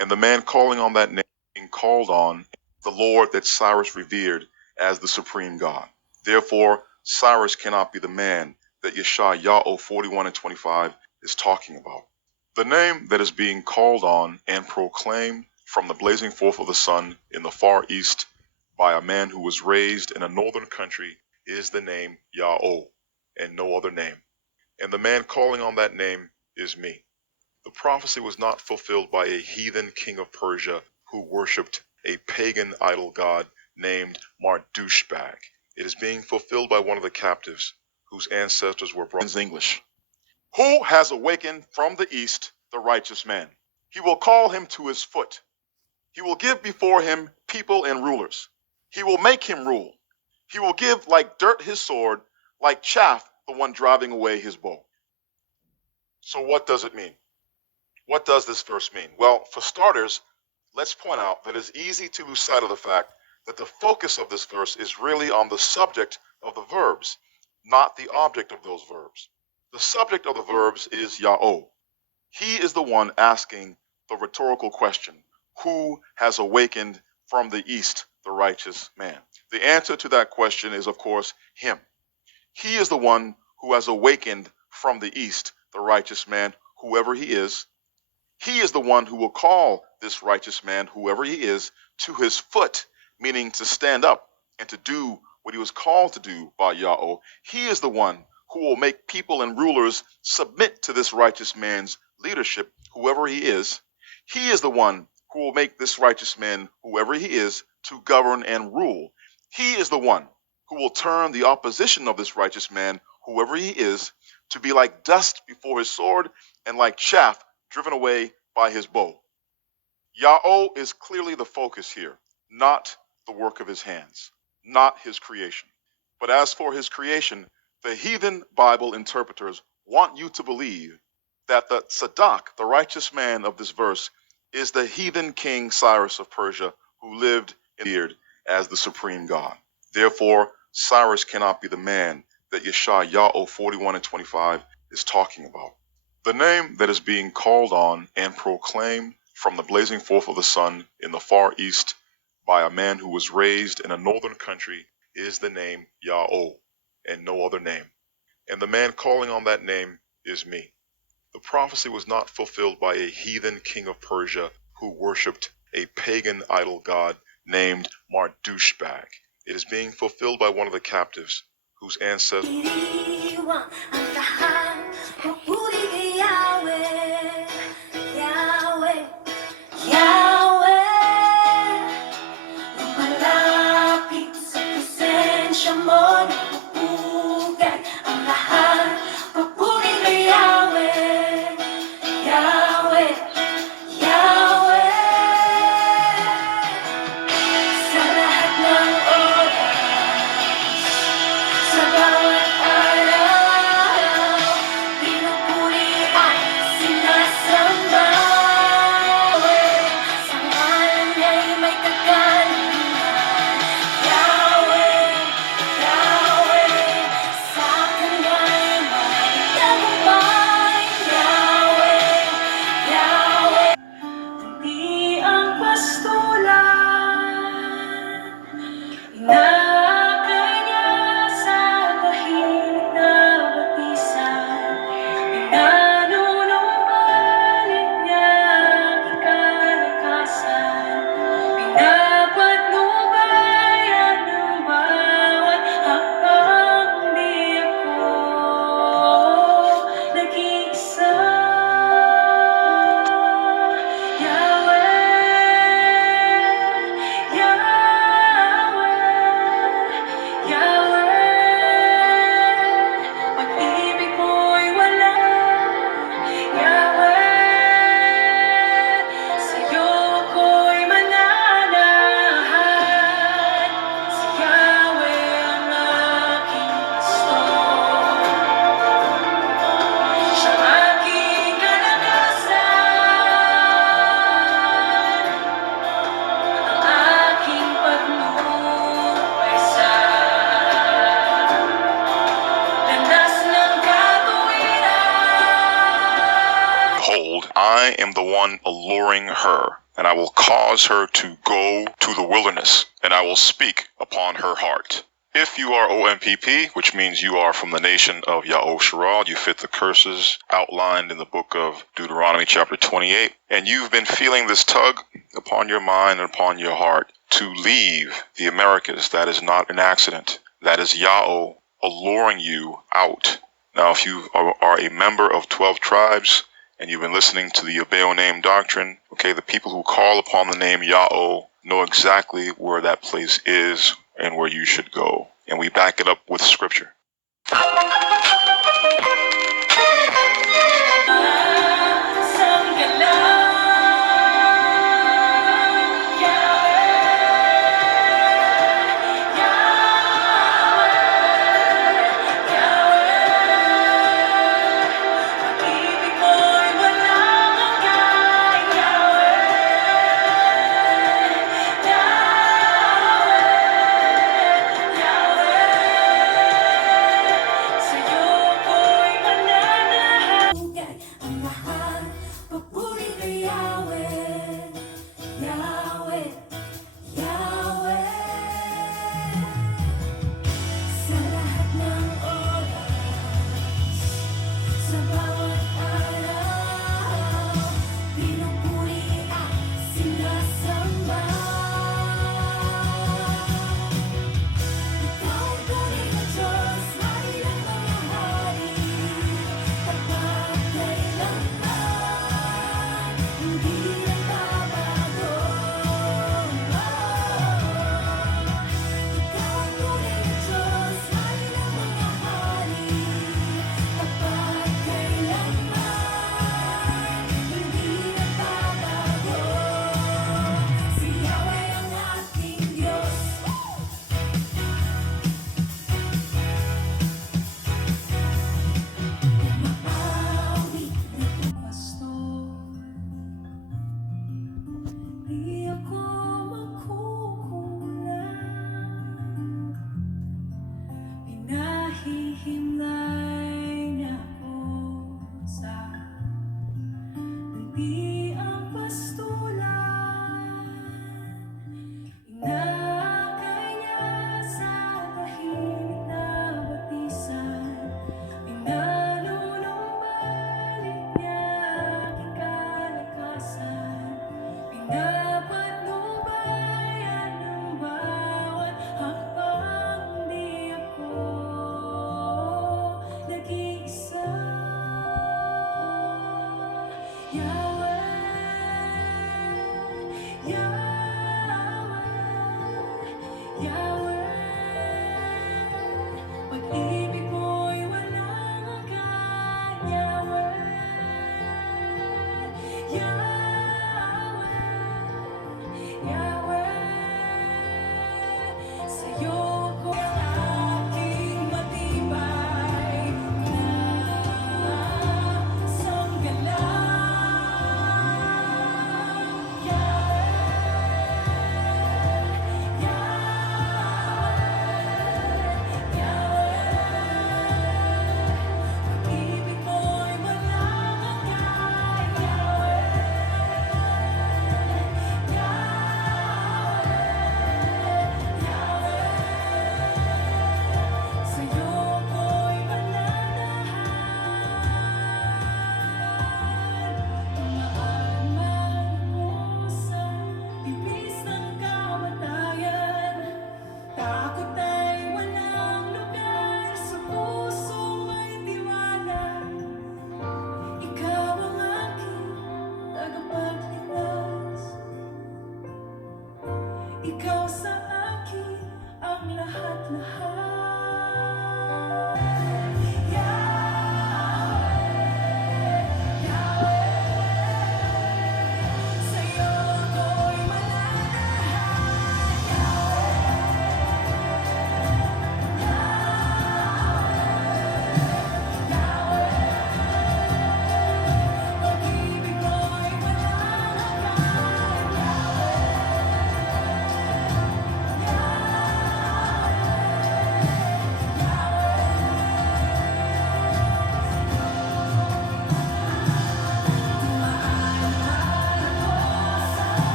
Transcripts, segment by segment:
And the man calling on that name being called on the Lord that Cyrus revered as the supreme God. Therefore, Cyrus cannot be the man that Yeshayahu 41 and 25 is talking about. The name that is being called on and proclaimed from the blazing forth of the sun in the far east by a man who was raised in a northern country is the name Yahweh, and no other name. And the man calling on that name is me. The prophecy was not fulfilled by a heathen king of Persia who worshipped a pagan idol god named Marduk. It is being fulfilled by one of the captives whose ancestors were brought in English. Who has awakened from the east the righteous man? He will call him to his foot. He will give before him people and rulers. He will make him rule. He will give like dirt his sword, like chaff the one driving away his bow. So what does it mean? What does this verse mean? Well, for starters, let's point out that it's easy to lose sight of the fact that the focus of this verse is really on the subject of the verbs, not the object of those verbs. The subject of the verbs is Yahweh. He is the one asking the rhetorical question, who has awakened from the east the righteous man? The answer to that question is, of course, him. He is the one who has awakened from the east the righteous man, whoever he is. He is the one who will call this righteous man, whoever he is, to his foot, meaning to stand up and to do what he was called to do by Yahweh. He is the one who will make people and rulers submit to this righteous man's leadership, whoever he is. He is the one who will make this righteous man, whoever he is, to govern and rule. He is the one who will turn the opposition of this righteous man, whoever he is, to be like dust before his sword and like chaff driven away by his bow. Yahweh is clearly the focus here, not the work of his hands, not his creation. But as for his creation, the heathen Bible interpreters want you to believe that the Sadak, the righteous man of this verse, is the heathen king Cyrus of Persia, who lived in the earth as the supreme God. Therefore, Cyrus cannot be the man that Yeshayahu 41 and 25 is talking about. The name that is being called on and proclaimed from the blazing forth of the sun in the far east by a man who was raised in a northern country is the name Yahweh, and no other name. And the man calling on that name is me. The prophecy was not fulfilled by a heathen king of Persia who worshipped a pagan idol god named Marduk. It is being fulfilled by one of the captives whose ancestors Behold, I am the one alluring her. and I will cause her to go to the wilderness, and I will speak upon her heart. If you are OMPP, which means you are from the nation of Yahusharad, you fit the curses outlined in the book of Deuteronomy chapter 28, and you've been feeling this tug upon your mind and upon your heart to leave the Americas, that is not an accident. That is Yahweh alluring you out. Now, if you are a member of 12 tribes, and you've been listening to the Abeo name doctrine, okay, the people who call upon the name Yahweh know exactly where that place is and where you should go. And we back it up with scripture.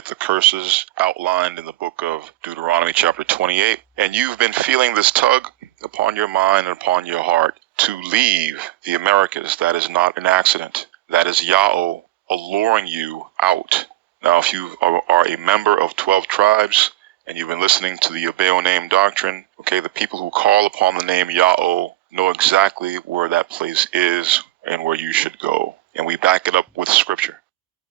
fit the curses outlined in the book of Deuteronomy chapter 28, and you've been feeling this tug upon your mind and upon your heart to leave the Americas, that is not an accident. That is Yahweh alluring you out. Now, if you are a member of 12 tribes and you've been listening to the Yahweh name doctrine, okay, the people who call upon the name Yahweh know exactly where that place is and where you should go. And we back it up with scripture.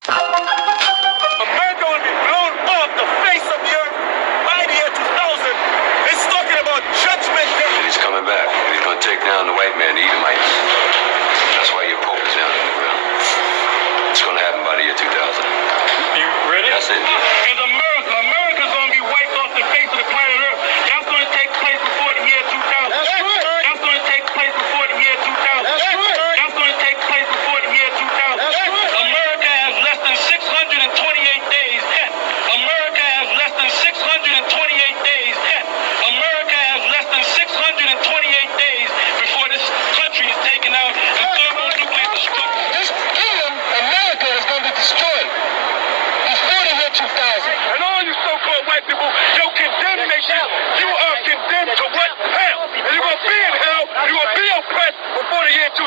America will be blown off the face of the earth by the year 2000. It's talking about judgment day. And he's coming back. And he's going to take down the white man, the Edomites. That's why your Pope is down on the ground. It's going to happen by the year 2000. You ready? That's it. Because America's going to be wiped off the face of the planet Earth. That's going to take place before the year 2000. That's right. That's going to take place before the year 2000. That's right. That's going to take place before the year 2000. That's right. America has less than 628 days yet. America has less than 628 days yet. America has less than 628 days before this country is taken out and thermonuclear destruction. This kingdom, America, is going to be destroyed before the year 2000. And all you so-called white people, your condemnation, you are condemned to what? Hell. And you're going to be in hell, you're going to be oppressed before the year 2000.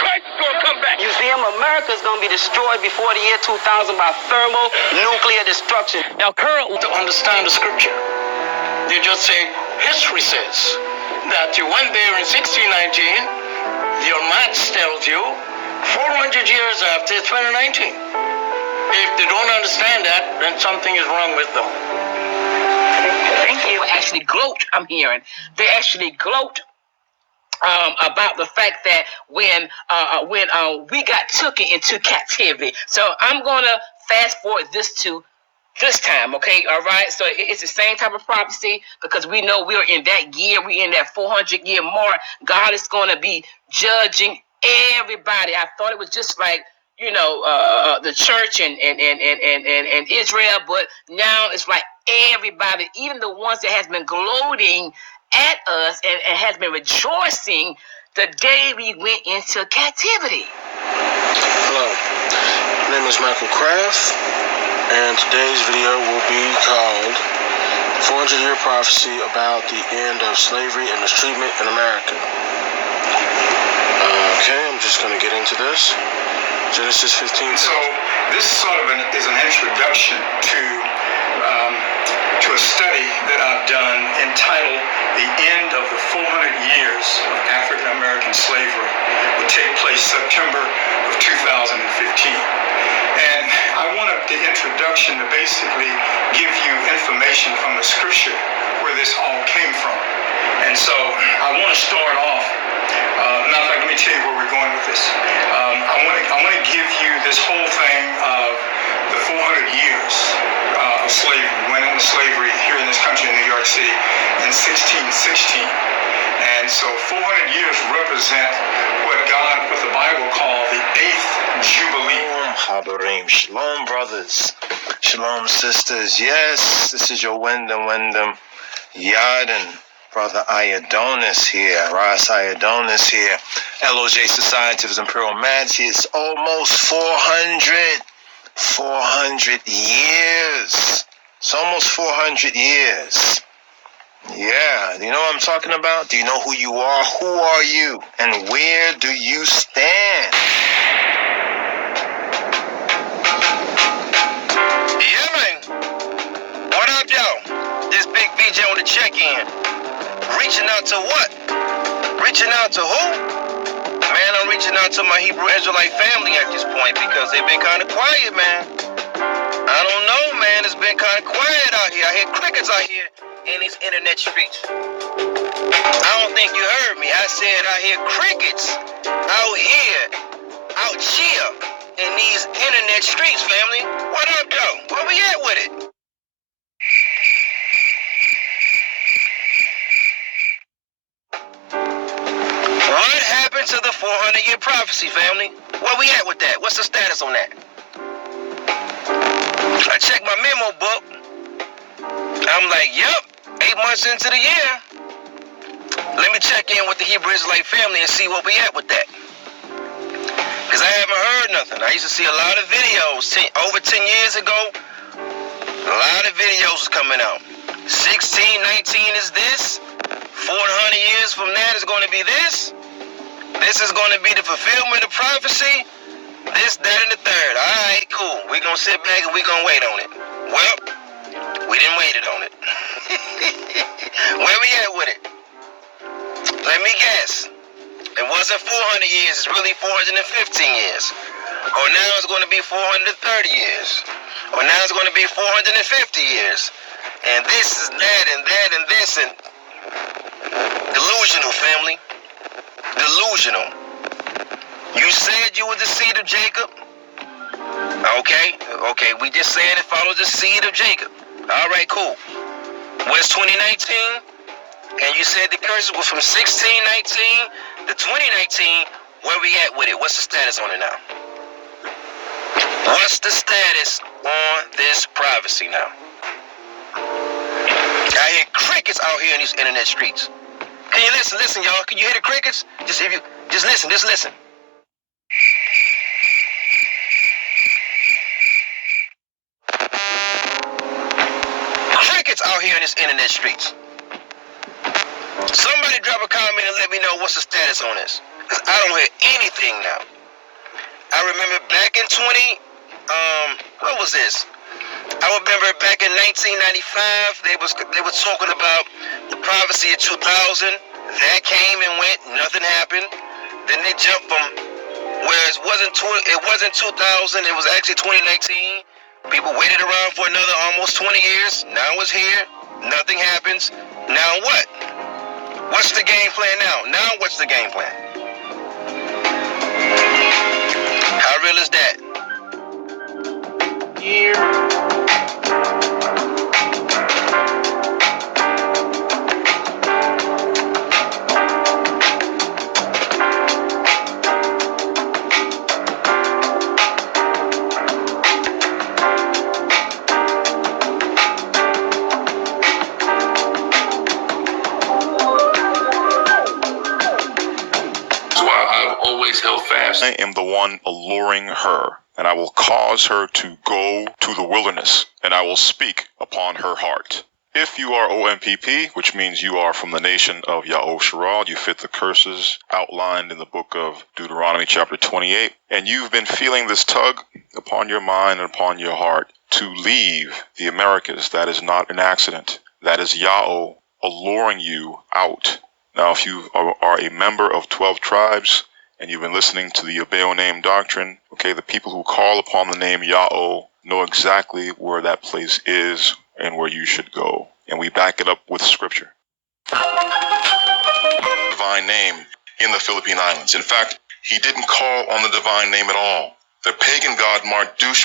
Christ is going to come back. Museum America is going to be destroyed before the year 2000 by thermonuclear destruction. Now, currently, to understand the scripture, they just say history says that you went there in 1619, your math tells you 400 years after 2019. If they don't understand that, then something is wrong with them. Thank you. Actually gloat, I'm hearing. They actually gloat about the fact that when we got taken into captivity. So I'm going to fast forward this to this time, okay? All right? So it's the same type of prophecy because we know we're in that year. We're in that 400-year mark. God is going to be judging everybody. I thought it was just like, you know, the church and Israel, but now it's like everybody, even the ones that has been gloating at us and has been rejoicing the day we went into captivity. Hello, my name is Michael Kraft, and today's video will be called 400-Year Prophecy about the end of slavery and mistreatment in America. Okay, I'm just going to get into this. Genesis 15. So this sort of is an introduction to a study that I've done entitled "The End of the 400 Years of African American Slavery," will take place September of 2015. And I wanted the introduction to basically give you information from the scripture where this all came from. And so I want to start off. Matter of fact, let me tell you where we're going with this. I want to give you this whole thing of the 400 years of slavery. We went into slavery here in this country, in New York City, in 1616. And so 400 years represent what the Bible called the 8th Jubilee. Habarim. Shalom, brothers. Shalom, sisters. Yes, this is your Wyndham Yarden. Brother Iodonis here, Ras Iodonis here, LOJ Society of His Imperial Majesty. It's almost 400 years. It's almost 400 years. Yeah, do you know what I'm talking about? Do you know who you are? Who are you? And where do you stand? Yeah, man. What up, y'all? This Big VJ on the check-in. Reaching out to what? Reaching out to who? Man, I'm reaching out to my Hebrew Israelite family at this point because they've been kind of quiet, man. I don't know, man. It's been kind of quiet out here. I hear crickets out here in these internet streets. I don't think you heard me. I said I hear crickets out here, out here in these internet streets, family. What up, though? Where we at with it? What happened to the 400-year prophecy, family? Where we at with that? What's the status on that? I checked my memo book. I'm like, yep, 8 months into the year. Let me check in with the Hebrew Israelite family and see where we at with that. Because I haven't heard nothing. I used to see a lot of videos over 10 years ago A lot of videos is coming out. 1619 is this. 400 years from that is going to be this. This is going to be the fulfillment of prophecy. This, that, and the third. All right, cool. We're going to sit back and we're going to wait on it. Well, we didn't wait it on it. Where we at with it? Let me guess. It wasn't 400 years. It's really 415 years. Or now it's going to be 430 years. Or now it's going to be 450 years. And this is that and that and this and... Delusional, family. Delusional. You said you were the seed of Jacob. Okay, we just said it follows the seed of Jacob. All right, cool. What's 2019? And you said the curses were from 1619 to 2019. Where we at with it? What's the status on it now? What's the status on this prophecy now? I hear crickets out here in these internet streets. Can you listen, y'all? Can you hear the crickets? Just listen. Crickets out here in these internet streets. Somebody drop a comment and let me know what's the status on this. Cause I don't hear anything now. I remember back in what was this? I remember back in 1995, they were talking about the prophecy of 2000. That came and went, nothing happened. Then they jumped from where it wasn't 2000, it was actually 2019. People waited around for another almost 20 years. Now it's here, nothing happens. Now what? What's the game plan now? What's the game plan? How real is that? I am the one alluring her, and I will cause her to go to the wilderness, and I will speak upon her heart. If you are OMPP, which means you are from the nation of Yahushua, you fit the curses outlined in the book of Deuteronomy chapter 28, and you've been feeling this tug upon your mind and upon your heart to leave the Americas, that is not an accident. That is Yahweh alluring you out. Now, if you are a member of 12 tribes, and you've been listening to the Obey Name doctrine, okay, the people who call upon the name Yahweh know exactly where that place is and where you should go. And we back it up with scripture. Divine name in the Philippine Islands. In fact, he didn't call on the divine name at all. The pagan god Marduk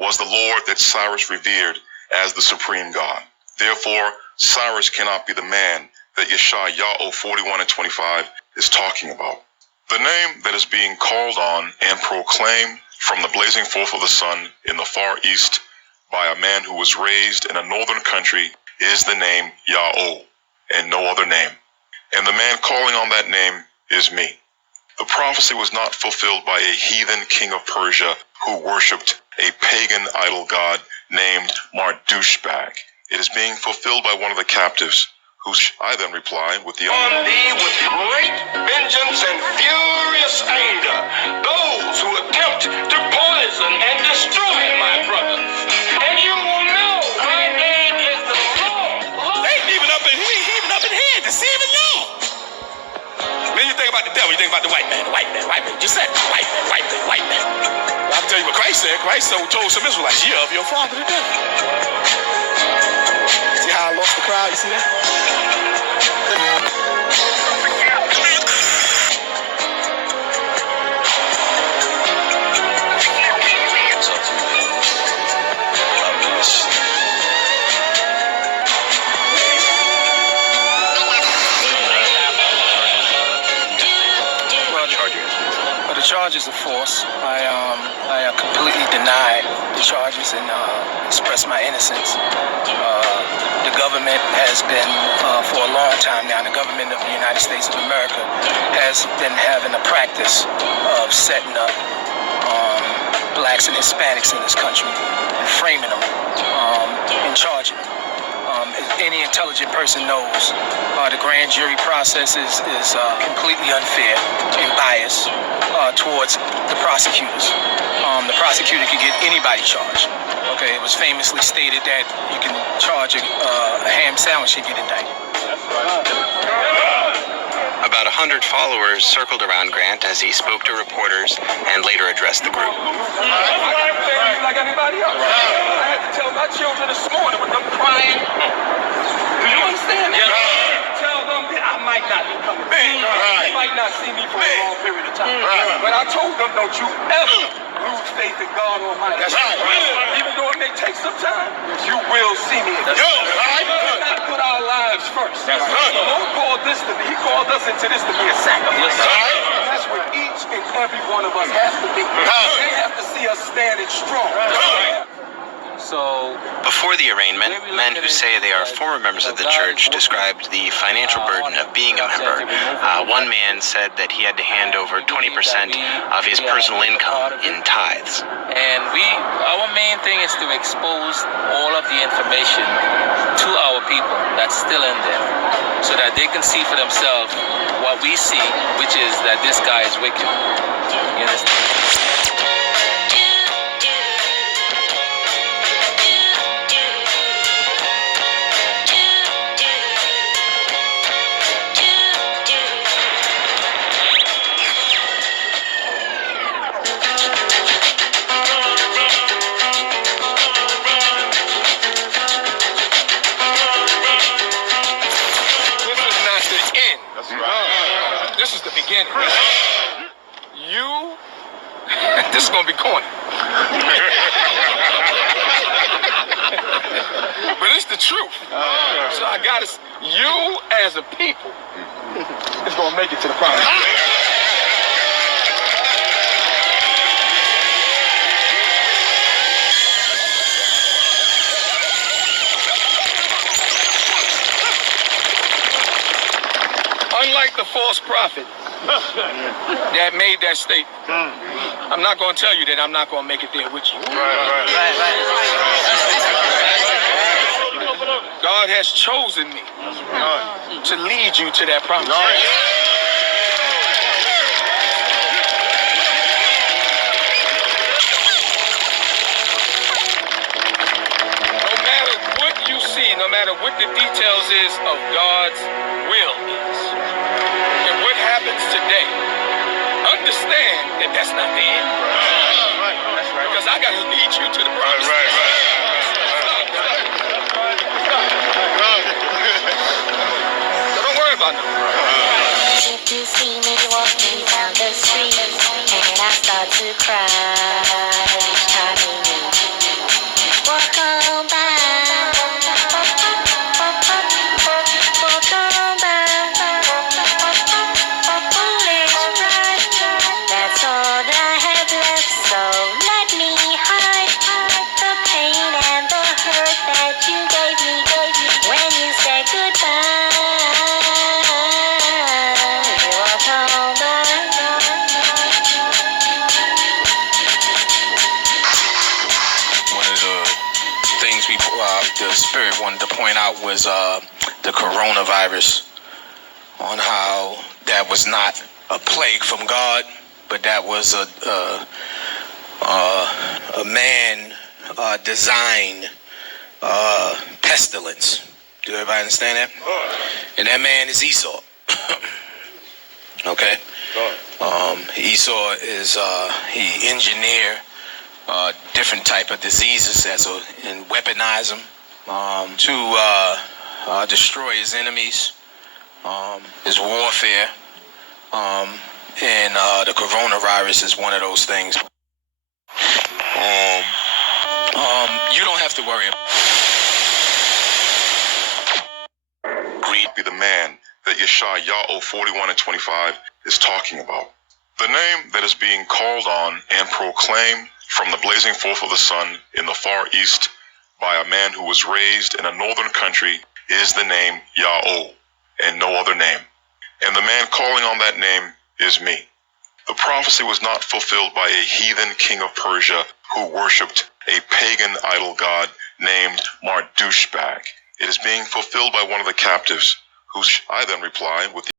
was the Lord that Cyrus revered as the supreme God. Therefore, Cyrus cannot be the man that Yahweh 41 and 25 is talking about. The name that is being called on and proclaimed from the blazing forth of the sun in the far east by a man who was raised in a northern country is the name Yahweh, and no other name. And the man calling on that name is me. The prophecy was not fulfilled by a heathen king of Persia who worshipped a pagan idol god named Marduk. It is being fulfilled by one of the captives, who I then reply with the On thee with great vengeance and furious anger, those who attempt to poison and destroy my brothers. And you will know my name is the Lord. They even up in here deceiving y'all. Then you think about the devil, you think about the white man. Just said white man. Well, I'll tell you what Christ said. Christ told some Israelites, "Ye of your father the devil." See how I lost the crowd? You see that? The charges of force. I completely deny the charges and express my innocence. The government has been, for a long time now, the government of the United States of America has been having a practice of setting up blacks and Hispanics in this country, and framing them, and charging them. Any intelligent person knows the grand jury process is completely unfair and biased towards the prosecutors. The prosecutor could get anybody charged. Okay, it was famously stated that you can charge a ham sandwich and get indicted. About 100 followers circled around Grant as he spoke to reporters and later addressed the group. Like everybody else. I had to tell my children this morning with them crying. Do you understand that? Tell them that I might not be coming back. They might not see me for a long period of time. But I told them, don't you ever lose faith in God Almighty. That's right. Even though it may take some time, you will see me. We cannot put our lives first. That's right. The Lord called this to be, He called us into this to be a sacrifice. And that's what each and every one of us has to be. They have to see us standing strong. So, before the arraignment, men who say they are former members of the church described the financial burden of being a member. One man said that he had to hand over 20% of his personal income in tithes. And our main thing is to expose all of the information to our people that's still in there, so that they can see for themselves what we see, which is that this guy is wicked. You understand? This is the beginning. This is going to be corny. But it's the truth. So I got to, you as a people is going to make it to the promised land. Unlike the false prophet that made that statement, I'm not going to tell you that I'm not going to make it there with you. God has chosen me to lead you to that promise. No matter what you see, no matter what the details is of God's will is, and what happens today, understand that that's not the end. That's right. Because I got to lead you to the promise. So don't worry about nothing. If you see me walking down the street and I start to cry, walk on by. That's all that I have left, so let me hide the pain and the hurt that you gave me when you said goodbye. Walk on by. One of the things the Spirit wanted to point out was the coronavirus, on how that was not a plague from God, but that was a man designed pestilence. Do everybody understand that? And that man is Esau. Okay. Esau is he engineer different type of diseases and weaponize them to destroy his enemies. His warfare. And the coronavirus is one of those things. You don't have to worry. Greed be the man that Yeshayahu 41 and 25 is talking about. The name that is being called on and proclaimed from the blazing forth of the sun in the far east by a man who was raised in a northern country is the name Yahweh, and no other name. And the man calling on that name is me. The prophecy was not fulfilled by a heathen king of Persia who worshipped a pagan idol god named Marduk. It is being fulfilled by one of the captives, who I then reply with